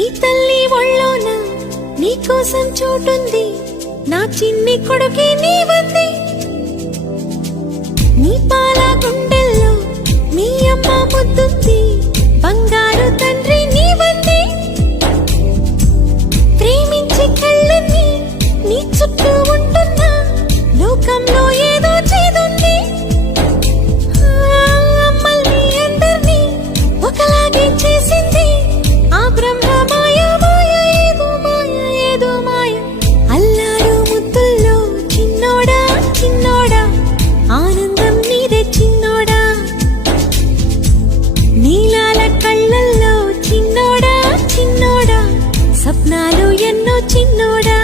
ఈ తల్లి ఒళ్ళోన నీకోసం చోటుంది, నా చిన్ని కొడుకే నీవంది. నీ పాల గుండెల్లో మీ అమ్మ ముద్దుంది, బంగారు తండ్రి నీవంది. ప్రేమించి కళ్ళని నీ చుట్టూ ఉంటున్నా, లోకంలో ఏదో చేదుంది. అమ్మల్ని అందర్నీ ఒకలాగే చేసింది ఆ బ్రహ్మ. మాయ మాయ ఏదో మాయ ఏదో మాయ. అల్లారు ముద్దుల్లో చిన్నోడా చిన్నోడా, ఆనందం నీదే చిన్నోడా. నీలాల కళ్ళల్లో చిన్నోడా చిన్నోడా, సప్నాలు ఎన్నో చిన్నోడా.